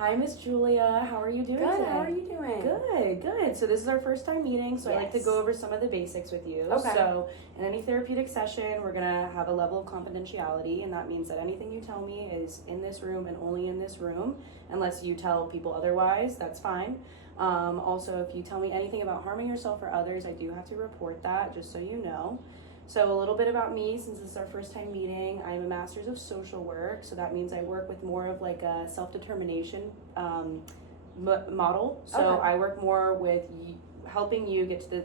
Hi, Miss Julia. How are you doing Good. today? How are you doing? Good. So this is our first time meeting, so I like to Yes. go over some of the basics with you. Okay. So in any therapeutic session, we're gonna have a level of confidentiality, and that means that anything you tell me is in this room and only in this room, unless you tell people otherwise. That's fine. Also, if you tell me anything about harming yourself or others, I do have to report that, just so you know. So a little bit about me, since this is our first time meeting. I'm a master's of social work, so that means I work with more of like a self-determination model. So Okay. I work more with helping you get to the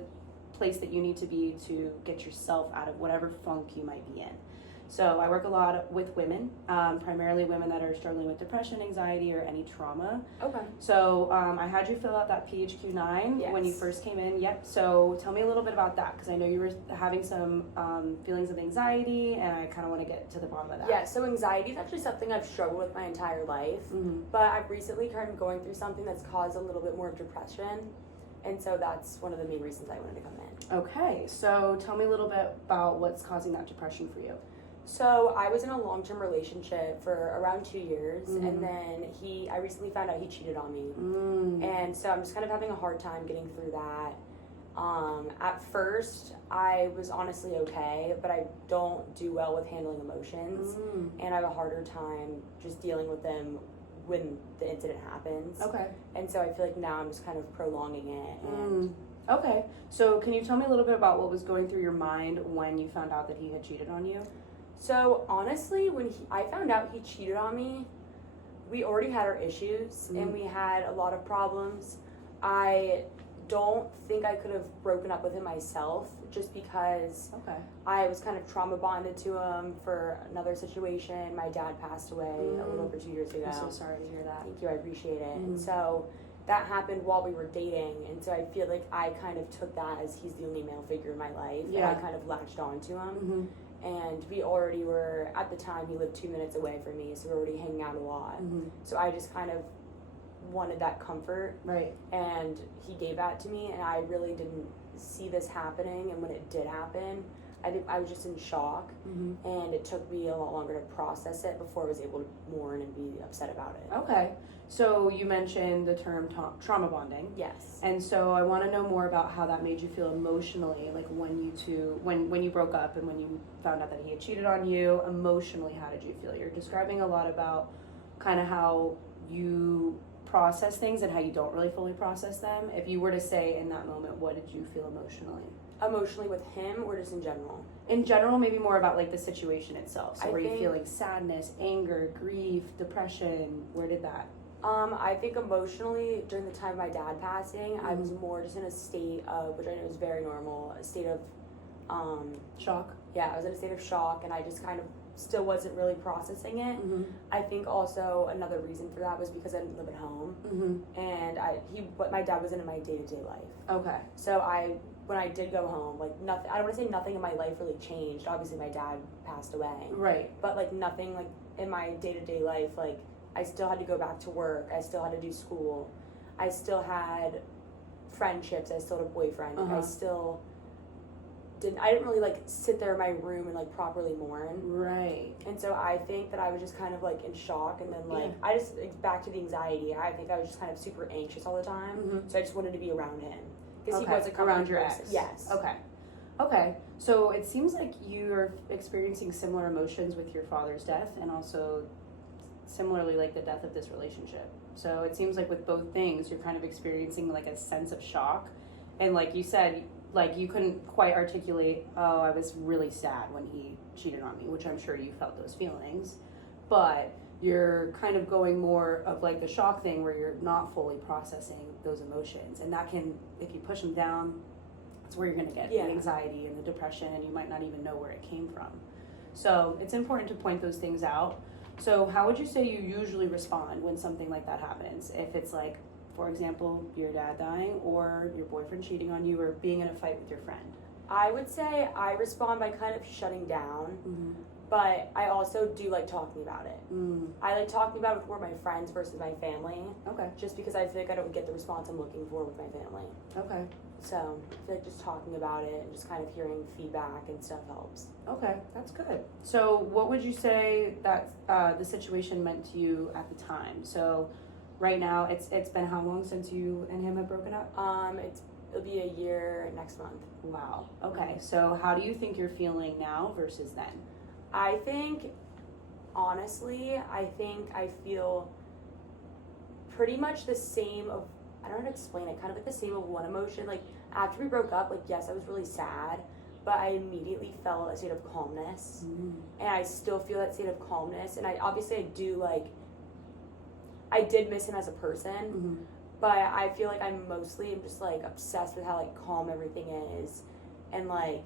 place that you need to be to get yourself out of whatever funk you might be in. So I work a lot with women, primarily women that are struggling with depression, anxiety, or any trauma. Okay. So I had you fill out that PHQ-9 when you Yes. first came in. Yep. So tell me a little bit about that, because I know you were having some feelings of anxiety, and I kind of want to get to the bottom of that. Yeah, so anxiety is actually something I've struggled with my entire life, but I've recently kind of going through something that's caused a little bit more of depression, and so that's one of the main reasons I wanted to come in. Okay. So tell me a little bit about what's causing that depression for you. So I was in a long-term relationship for around 2 years, and then I recently found out he cheated on me. And so I'm just kind of having a hard time getting through that. At first, I was honestly okay, but I don't do well with handling emotions, and I have a harder time just dealing with them when the incident happens. Okay. And so I feel like now I'm just kind of prolonging it. And Okay. So can you tell me a little bit about what was going through your mind when you found out that he had cheated on you? so honestly, when I found out he cheated on me, we already had our issues and we had a lot of problems. I don't think I could have broken up with him myself, just because Okay. I was kind of trauma bonded to him for another situation. My dad passed away a little over 2 years ago. I'm so sorry to hear that. Thank you, I appreciate it. And so that happened while we were dating, and so I feel like I kind of took that as he's the only male figure in my life, and I kind of latched on to him. And we already were, at the time, he lived 2 minutes away from me, so we were already hanging out a lot. So I just kind of wanted that comfort, Right. and he gave that to me, and I really didn't see this happening. And when it did happen, I was just in shock, and it took me a lot longer to process it before I was able to mourn and be upset about it. Okay. So you mentioned the term trauma bonding. Yes. And so I want to know more about how that made you feel emotionally, like when you broke up and when you found out that he had cheated on you. Emotionally, how did you feel? You're describing a lot about kind of how you process things and how you don't really fully process them. If you were to say in that moment, what did you feel emotionally? Emotionally with him, or just in general? In general, maybe more about like the situation itself. So I were you think- feeling sadness, anger, grief, depression? Where did that? I think emotionally, during the time of my dad passing, I was more just in a state of, which I know is very normal, a state of, Shock? yeah, I was in a state of shock, and I just kind of still wasn't really processing it. I think also another reason for that was because I didn't live at home, and but my dad wasn't in my day-to-day life. Okay. So when I did go home, like nothing, I don't want to say nothing in my life really changed. Obviously my dad passed away. Right. But like nothing like in my day-to-day life, like I still had to go back to work, I still had to do school, I still had friendships, I still had a boyfriend, I didn't really like sit there in my room and like properly mourn. Right. And so I think that I was just kind of like in shock, and then like I just, back to the anxiety, I think I was just kind of super anxious all the time. So I just wanted to be around him, because he was a around comforting your person. ex. Yes. Okay. So it seems like you're experiencing similar emotions with your father's death, and also similarly like the death of this relationship. So it seems like with both things, you're kind of experiencing like a sense of shock, and like you said, like you couldn't quite articulate, oh, I was really sad when he cheated on me, which I'm sure you felt those feelings, but you're kind of going more of like the shock thing where you're not fully processing those emotions, and that can, if you push them down, that's where you're going to get the anxiety and the depression, and you might not even know where it came from. So it's important to point those things out. So how would you say you usually respond when something like that happens? If it's like, for example, your dad dying, or your boyfriend cheating on you, or being in a fight with your friend? I would say I respond by kind of shutting down, but I also do like talking about it. I like talking about it with more my friends versus my family. Okay. Just because I feel like I don't get the response I'm looking for with my family. Okay. So I feel like just talking about it and just kind of hearing feedback and stuff helps. Okay, that's good. So what would you say that the situation meant to you at the time? So right now, it's been how long since you and him have broken up? It'll be a year next month. Wow. Okay. So how do you think you're feeling now versus then? I think, honestly, I feel pretty much the same of, I don't know how to explain it, kind of like the same of one emotion. Like, after we broke up, like, yes, I was really sad, but I immediately felt a state of calmness. And I still feel that state of calmness. And I did miss him as a person, but I feel like I'm just, like, obsessed with how, like, calm everything is. And, like,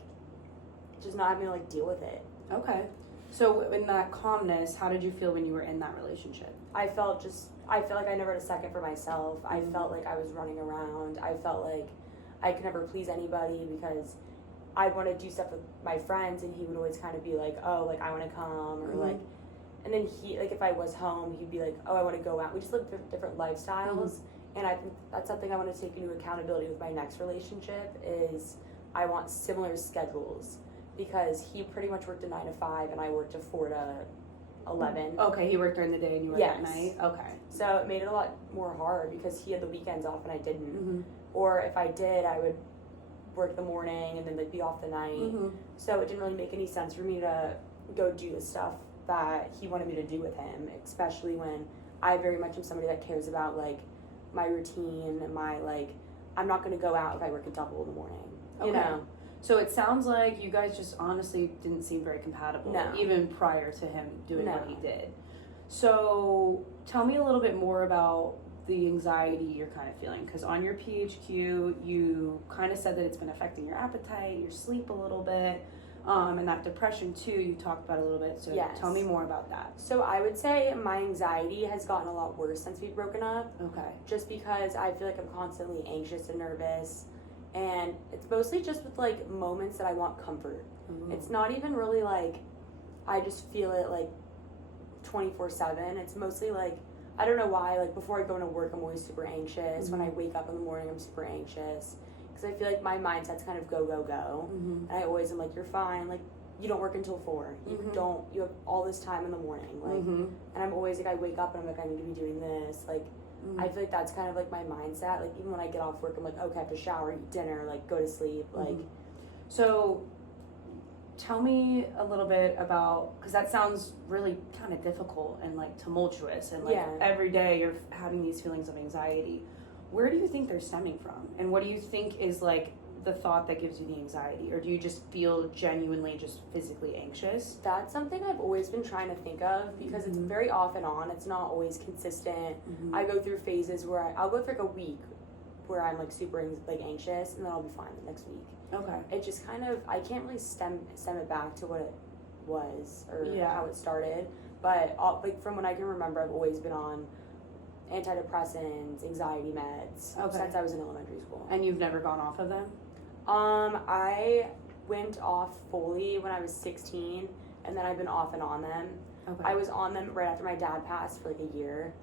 just not having to, like, deal with it. Okay. So in that calmness, how did you feel when you were in that relationship? I felt like I never had a second for myself. I felt like I was running around. I felt like I could never please anybody because I want to do stuff with my friends, and he would always kind of be like, oh, like, I want to come, or like, and then he, like, if I was home, he'd be like, oh, I want to go out. We just live different lifestyles, and I think that's something I want to take into accountability with my next relationship is I want similar schedules, because he pretty much worked a 9 to 5 and I worked a 4 to 11. Okay, he worked during the day and you worked at night? Okay. So it made it a lot more hard because he had the weekends off and I didn't. Or if I did, I would work the morning and then like be off the night. So it didn't really make any sense for me to go do the stuff that he wanted me to do with him, especially when I very much am somebody that cares about like my routine and my like, I'm not going to go out if I work a double in the morning, you know? So it sounds like you guys just honestly didn't seem very compatible, even prior to him doing what he did. So tell me a little bit more about the anxiety you're kind of feeling, because on your PHQ, you kind of said that it's been affecting your appetite, your sleep a little bit, and that depression too, you talked about a little bit. So tell me more about that. So I would say my anxiety has gotten a lot worse since we've broken up. Okay. Just because I feel like I'm constantly anxious and nervous. And it's mostly just with like moments that I want comfort. It's not even really like I just feel it like 24/7. It's mostly like I don't know why, like before I go into work I'm always super anxious. When I wake up in the morning I'm super anxious because I feel like my mindset's kind of go. And I always am like, you're fine, like you don't work until 4. You have all this time in the morning, like and I'm always like I wake up and I'm like I need to be doing this, like I feel like that's kind of like my mindset. Like even when I get off work, I'm like, okay, I have to shower, eat dinner, like go to sleep. Like, so tell me a little bit about, because that sounds really kind of difficult and like tumultuous, and like every day you're having these feelings of anxiety. Where do you think they're stemming from, and what do you think is like the thought that gives you the anxiety, or do you just feel genuinely just physically anxious? That's something I've always been trying to think of because it's very off and on. It's not always consistent. I go through phases where I'll go through like a week where I'm like super like anxious, and then I'll be fine the next week. Okay. It just kind of, I can't really stem it back to what it was or how it started, but like from when I can remember, I've always been on antidepressants, anxiety meds since I was in elementary school. And you've never gone off of them? I went off fully when I was 16, and then I've been off and on them. Okay. I was on them right after my dad passed for like a year,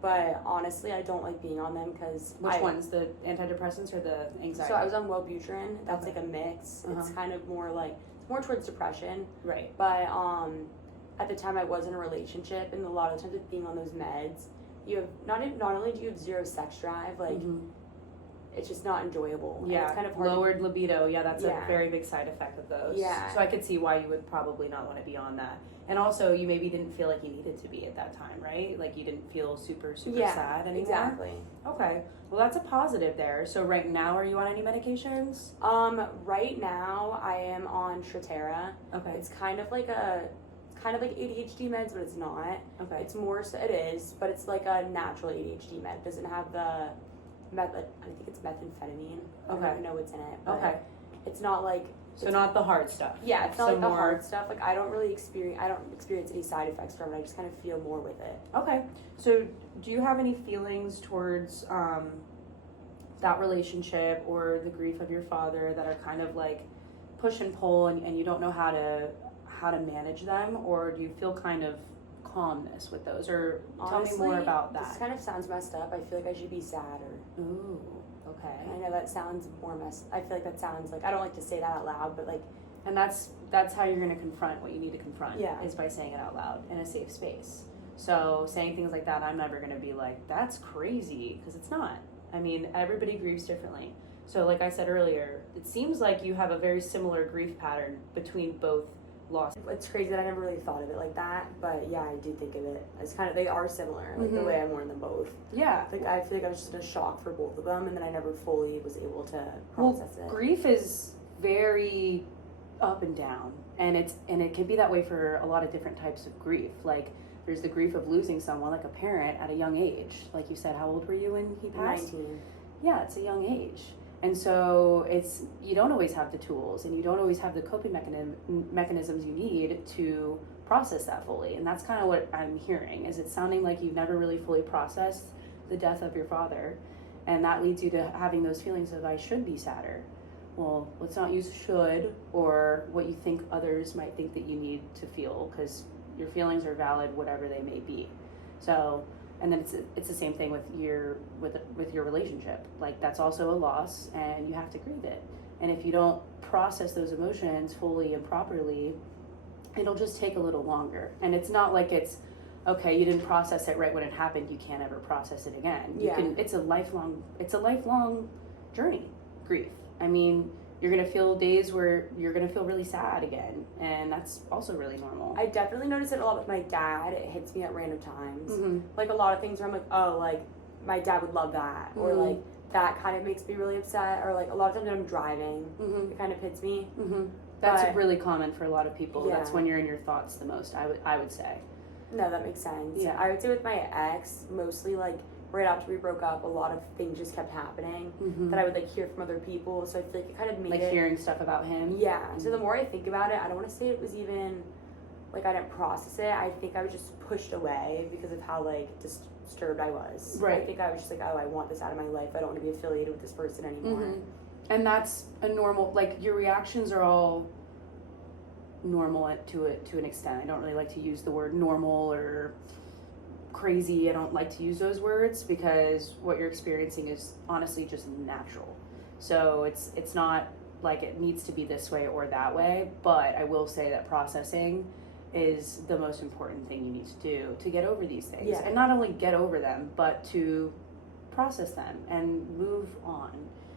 but honestly, I don't like being on them because Which ones, the antidepressants or the anxiety? So I was on Wellbutrin. That's like a mix. It's kind of more like, it's more towards depression. Right. But at the time I was in a relationship, and a lot of times with being on those meds, you have not only do you have zero sex drive, like it's just not enjoyable. Yeah, and it's kind of hard lowered libido. Yeah, that's a very big side effect of those. Yeah. So I could see why you would probably not want to be on that. And also, you maybe didn't feel like you needed to be at that time, right? Like you didn't feel super sad anymore? Exactly. Okay. Well, that's a positive there. So right now, are you on any medications? Right now I am on Strattera. Okay. It's kind of like ADHD meds, but it's not. Okay. It's more, so it is, but it's like a natural ADHD med. It doesn't have the I think it's methamphetamine. I don't even know what's in it. But it's not like. So not the hard stuff. Yeah, it's not like the hard stuff. Like I don't experience any side effects from it. I just kind of feel more with it. Okay. So do you have any feelings towards that relationship or the grief of your father that are kind of like push and pull, and you don't know how to manage them, or do you feel kind of calmness with those, or Honestly, tell me more about that? This kind of sounds messed up. I feel like I should be sadder. Ooh, okay. I know that sounds more messed. I feel like that sounds like, I don't like to say that out loud, but like. And that's how you're going to confront what you need to confront. Is by saying it out loud in a safe space. So saying things like that, I'm never going to be like, that's crazy, because it's not. I mean, everybody grieves differently. So like I said earlier, it seems like you have a very similar grief pattern between both losses. It's crazy that I never really thought of it like that, but yeah, I do think of it as kind of, they are similar, like the way I mourn them both. Yeah. Like I feel like I was just in a shock for both of them, and then I never fully was able to process it. Grief is very up and down, and it can be that way for a lot of different types of grief. Like there's the grief of losing someone, like a parent at a young age. Like you said, how old were you when he passed? 19. Yeah, it's a young age. And so you don't always have the tools, and you don't always have the coping mechanisms you need to process that fully. And that's kind of what I'm hearing, is it's sounding like you've never really fully processed the death of your father, and that leads you to having those feelings of, I should be sadder. Well, let's not use should or what you think others might think that you need to feel, because your feelings are valid, whatever they may be. So, and then it's the same thing with your relationship. Like that's also a loss, and you have to grieve it. And if you don't process those emotions fully and properly, it'll just take a little longer. And it's not like it's okay, you didn't process it right when it happened, you can't ever process it again. It's a lifelong journey, grief. I mean, you're gonna feel days where you're gonna feel really sad again, and that's also really normal. I definitely notice it a lot with my dad. It hits me at random times. Mm-hmm. Like a lot of things where I'm like, oh, like my dad would love that, or like that kind of makes me really upset, or like a lot of times when I'm driving, it kind of hits me. That's really common for a lot of people. Yeah. That's when you're in your thoughts the most, I would say. No, that makes sense. Yeah. I would say with my ex, mostly like right after we broke up, a lot of things just kept happening that I would like hear from other people. So I feel like it kind of made like hearing stuff about him. Yeah. So the more I think about it, I don't want to say it was even like I didn't process it. I think I was just pushed away because of how like disturbed I was. Right. I think I was just like, oh, I want this out of my life. I don't want to be affiliated with this person anymore. And that's a normal, like your reactions are all normal to an extent. I don't really like to use the word normal or crazy. I don't like to use those words because what you're experiencing is honestly just natural. So it's not like it needs to be this way or that way, but I will say that processing is the most important thing you need to do to get over these things. Yeah. And not only get over them, but to process them and move on.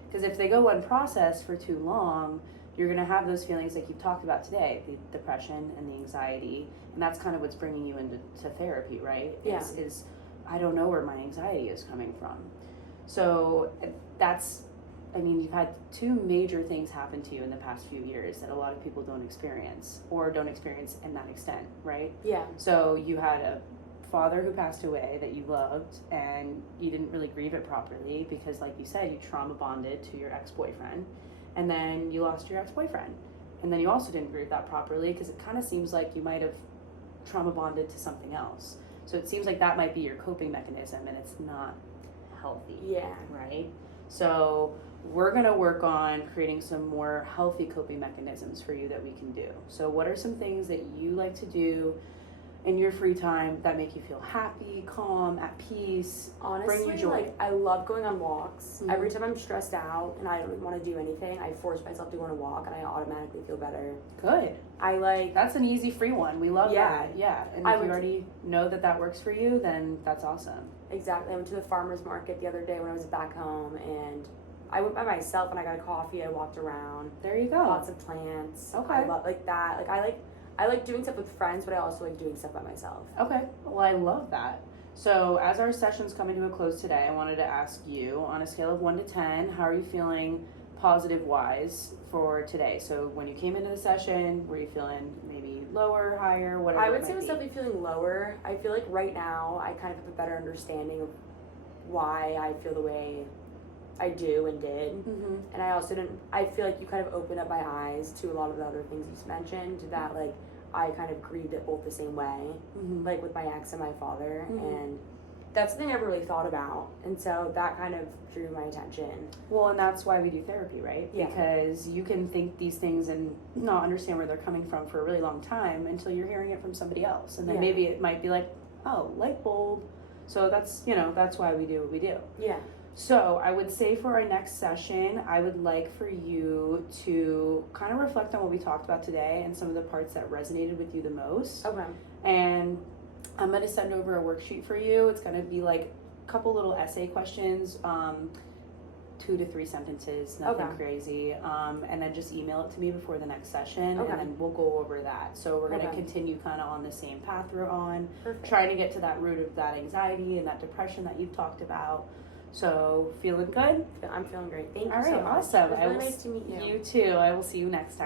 Because if they go unprocessed for too long, you're going to have those feelings like you've talked about today, the depression and the anxiety, and that's kind of what's bringing you into therapy, right? Yeah. Is I don't know where my anxiety is coming from. So that's, I mean, you've had two major things happen to you in the past few years that a lot of people don't experience or don't experience in that extent, right? Yeah. So you had a father who passed away that you loved, and you didn't really grieve it properly because, like you said, you trauma bonded to your ex-boyfriend. And then you lost your ex-boyfriend. And then you also didn't grieve that properly because it kind of seems like you might have trauma bonded to something else. So it seems like that might be your coping mechanism, and it's not healthy. Yeah. Right? So we're going to work on creating some more healthy coping mechanisms for you that we can do. So what are some things that you like to do in your free time that make you feel happy, calm, at peace, Honestly, bring you joy? like I love going on walks. Every time I'm stressed out and I don't want to do anything, I force myself to go on a walk, and I automatically feel better. Good. I like That's an easy free one. We love Yeah. that. Yeah. And I if you would- already know that works for you, then that's awesome. exactly. I went to the farmer's market the other day when I was back home, and I went by myself and I got a coffee. I walked around, There you go. lots of plants. Okay. I love like that. Like I like doing stuff with friends, but I also like doing stuff by myself. Okay. Well, I love that. So as our session's coming to a close today, I wanted to ask you, on a scale of 1 to 10, how are you feeling positive-wise for today? So when you came into the session, were you feeling maybe lower, higher, whatever I would it say I might was be? definitely feeling lower. I feel like right now I kind of have a better understanding of why I feel the way I do and did. Mm-hmm. And I also didn't, I feel like you kind of opened up my eyes to a lot of the other things you mentioned, that like I kind of grieved it both the same way, Mm-hmm. like with my ex and my father. Mhm. And that's something I never really thought about. And so that kind of drew my attention. Well, and that's why we do therapy, right? Yeah. Because you can think these things and not understand where they're coming from for a really long time until you're hearing it from somebody else. And then Yeah. maybe it might be like, oh, light bulb. So that's why we do what we do. Yeah. So I would say for our next session, I would like for you to kind of reflect on what we talked about today and some of the parts that resonated with you the most. Okay. And I'm going to send over a worksheet for you. It's going to be like a couple little essay questions, 2 to 3 sentences, nothing crazy. And then just email it to me before the next session, and then we'll go over that. So we're going to continue kind of on the same path we're on, trying to get to that root of that anxiety and that depression that you've talked about. So feeling good? I'm feeling great. Thank you so much. Awesome. It was really nice to meet you. You too. I will see you next time.